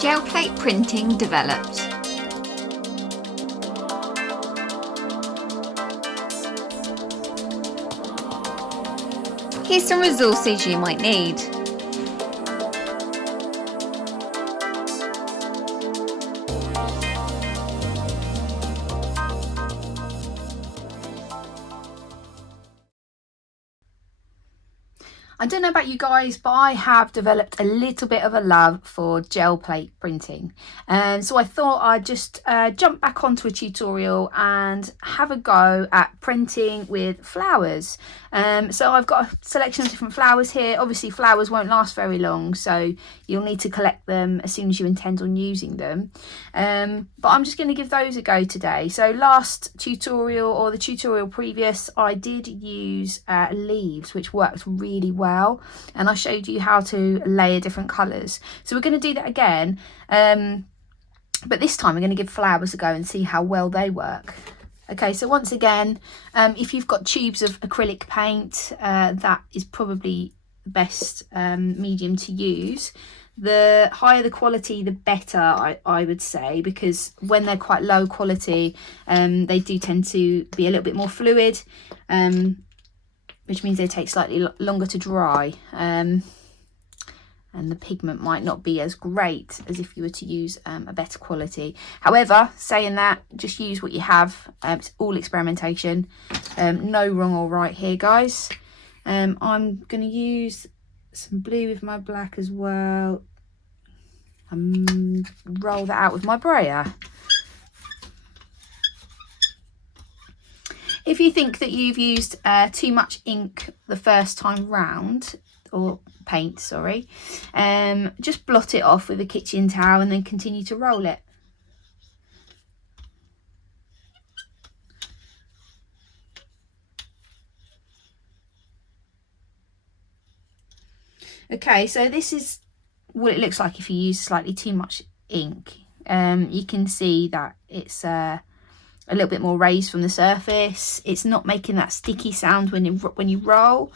Gel plate printing developed. Here's some resources you might need. I don't know about you guys, but I have developed a little bit of a love for gel plate printing. And so I thought I'd just jump back onto a tutorial and have a go at printing with flowers. So I've got a selection of different flowers here. Obviously flowers won't last very long, so you'll need to collect them as soon as you intend on using them. But I'm just going to give those a go today. So last tutorial, or the tutorial previous, I did use leaves, which worked really well, and I showed you how to layer different colours. So we're going to do that again, but this time we're going to give flowers a go and see how well they work. Okay, so once again, if you've got tubes of acrylic paint, that is probably the best medium to use. The higher the quality, the better, I would say, because when they're quite low quality, they do tend to be a little bit more fluid, which means they take slightly longer to dry, and the pigment might not be as great as if you were to use a better quality. However, saying that, just use what you have. It's all experimentation. No wrong or right here, guys. I'm going to use some blue with my black as well, and roll that out with my brayer. If you think that you've used too much ink the first time round, or paint, sorry, just blot it off with a kitchen towel and then continue to roll it. Okay, so this is what it looks like if you use slightly too much ink. You can see that it's a little bit more raised from the surface. It's not making that sticky sound when you roll.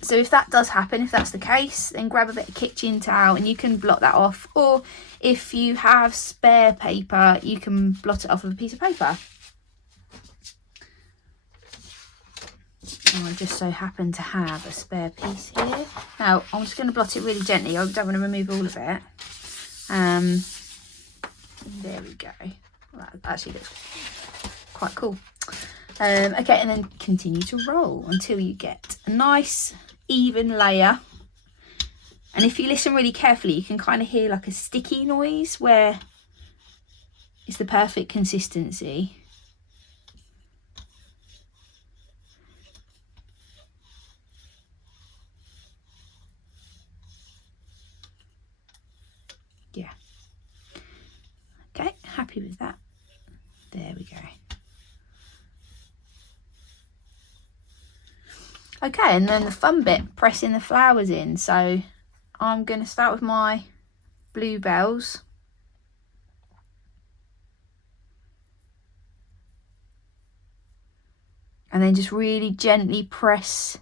So if that does happen, if that's the case, then grab a bit of kitchen towel and you can blot that off. Or if you have spare paper, you can blot it off with a piece of paper. I just so happen to have a spare piece here. Now, I'm just going to blot it really gently. I don't want to remove all of it. There we go. That actually looks quite cool. Okay, and then continue to roll until you get a nice, even layer. And if you listen really carefully, you can kind of hear like a sticky noise where it's the perfect consistency. Yeah. Okay, happy with that. There we go. Okay, and then the fun bit, pressing the flowers in. So I'm going to start with my bluebells. And then just really gently press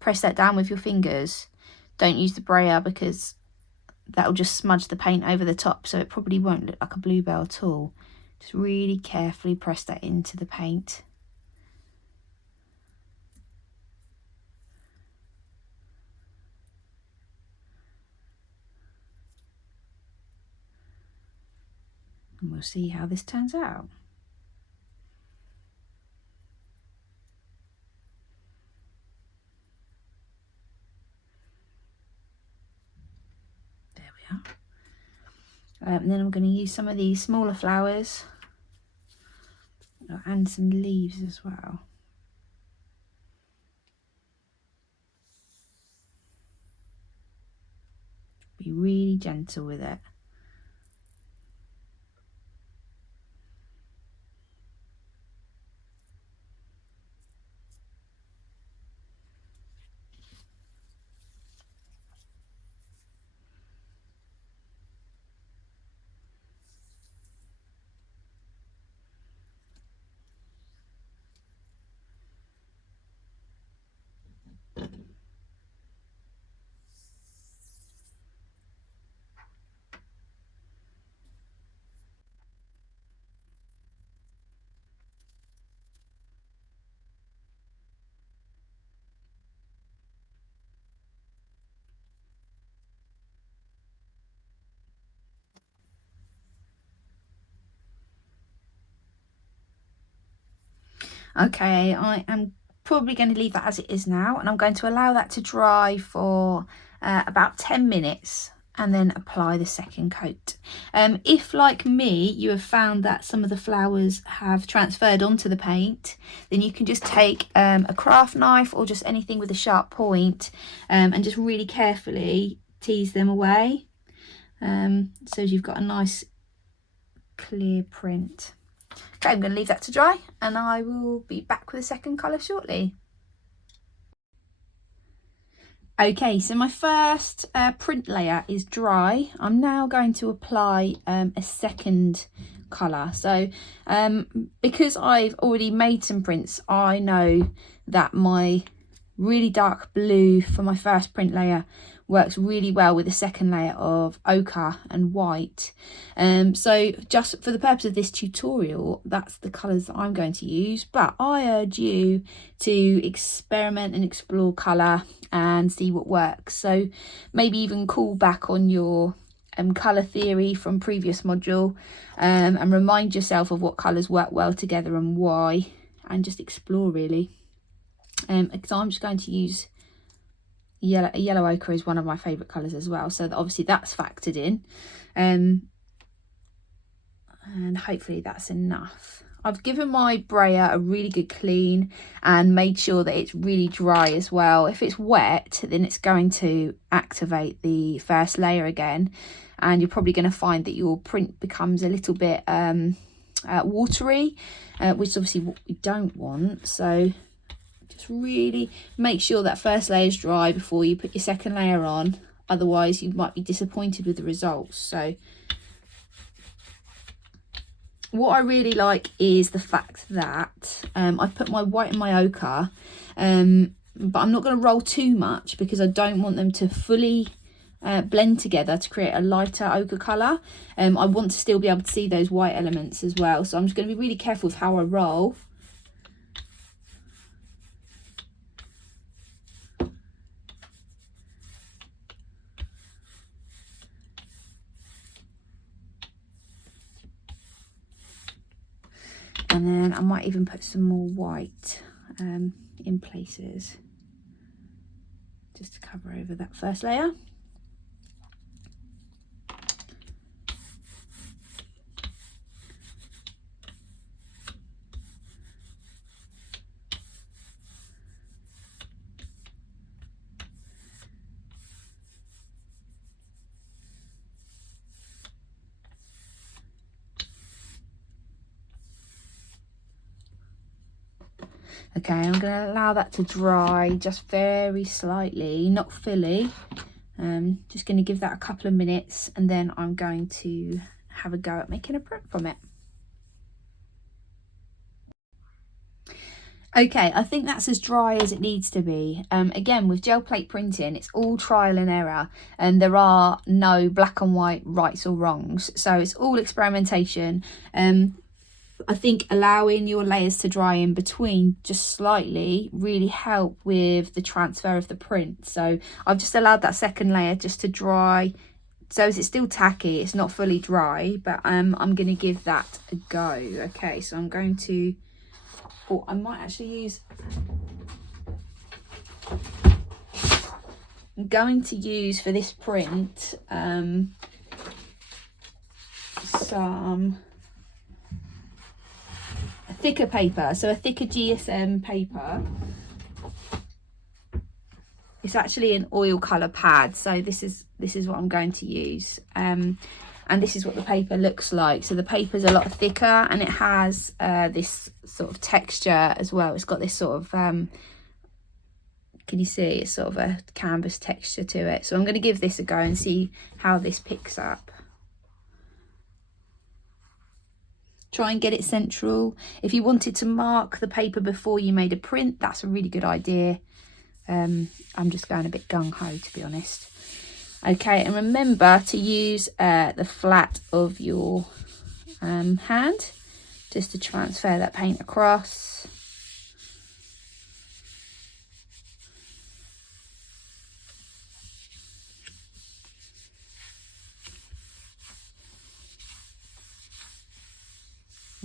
that down with your fingers. Don't use the brayer because that'll just smudge the paint over the top, so it probably won't look like a bluebell at all. Just really carefully press that into the paint. And we'll see how this turns out. There we are. And then I'm going to use some of these smaller flowers and some leaves as well. Be really gentle with it. Okay, I am probably going to leave that as it is now, and I'm going to allow that to dry for about 10 minutes and then apply the second coat. If, like me, you have found that some of the flowers have transferred onto the paint, then you can just take a craft knife or just anything with a sharp point and just really carefully tease them away, so you've got a nice clear print. Okay, I'm going to leave that to dry and I will be back with a second colour shortly. Okay, so my first print layer is dry. I'm now going to apply a second colour. So because I've already made some prints, I know that my really dark blue for my first print layer works really well with the second layer of ochre and white. So just for the purpose of this tutorial, that's the colours that I'm going to use, but I urge you to experiment and explore colour and see what works. So maybe even call back on your colour theory from previous module and remind yourself of what colours work well together and why, and just explore really. Because I'm just going to use yellow ochre is one of my favourite colours as well, so that obviously that's factored in, and hopefully that's enough. I've given my brayer a really good clean and made sure that it's really dry as well. If it's wet, then it's going to activate the first layer again, and you're probably going to find that your print becomes a little bit watery, which is obviously what we don't want. So just really make sure that first layer is dry before you put your second layer on, otherwise you might be disappointed with the results. So what I really like is the fact that I've put my white and my ochre, but I'm not going to roll too much because I don't want them to fully blend together to create a lighter ochre colour. I want to still be able to see those white elements as well, so I'm just going to be really careful with how I roll. And then I might even put some more white in places just to cover over that first layer. Okay, I'm going to allow that to dry just very slightly, not fully. Just going to give that a couple of minutes and then I'm going to have a go at making a print from it. Okay, I think that's as dry as it needs to be. Again, with gel plate printing, it's all trial and error, and there are no black and white rights or wrongs. So it's all experimentation. I think allowing your layers to dry in between just slightly really help with the transfer of the print. So I've just allowed that second layer just to dry. So it's still tacky, it's not fully dry, but I'm going to give that a go. Okay, so I'm going to, I might actually use, I'm going to use for this print some thicker paper, so a thicker GSM paper. It's actually an oil colour pad, so this is what I'm going to use, and this is what the paper looks like. So the paper's a lot thicker and it has this sort of texture as well. It's got this sort of can you see, it's sort of a canvas texture to it. So I'm going to give this a go and see how this picks up. Try and get it central. If you wanted to mark the paper before you made a print, that's a really good idea. I'm just going a bit gung-ho, to be honest. Okay, and remember to use the flat of your hand just to transfer that paint across.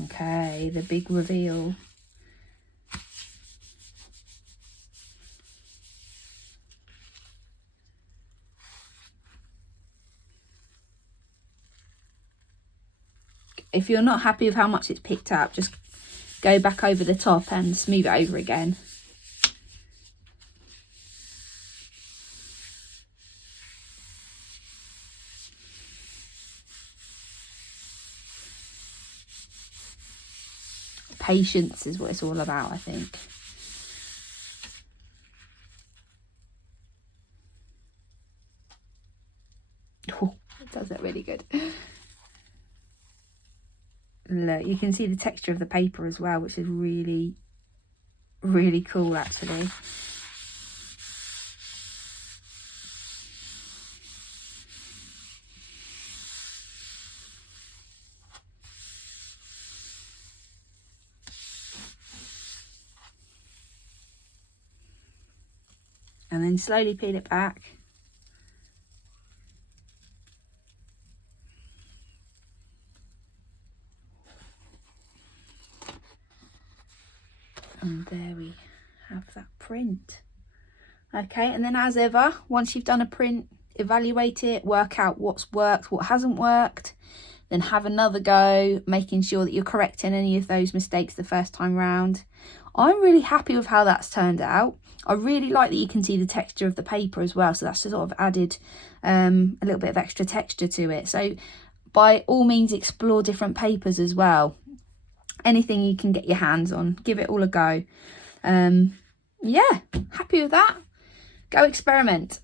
Okay, the big reveal. if you're not happy with how much it's picked up, just go back over the top and smooth it over again. Patience is what it's all about, I think. Oh, it does it really good. Look, you can see the texture of the paper as well, which is really, really cool actually. And then slowly peel it back. And there we have that print. Okay, and then as ever, once you've done a print, evaluate it, work out what's worked, what hasn't worked, then have another go, making sure that you're correcting any of those mistakes the first time round. I'm really happy with how that's turned out. I really like that you can see the texture of the paper as well, so that's sort of added a little bit of extra texture to it. So by all means, explore different papers as well. Anything you can get your hands on, give it all a go. Yeah, happy with that. Go experiment.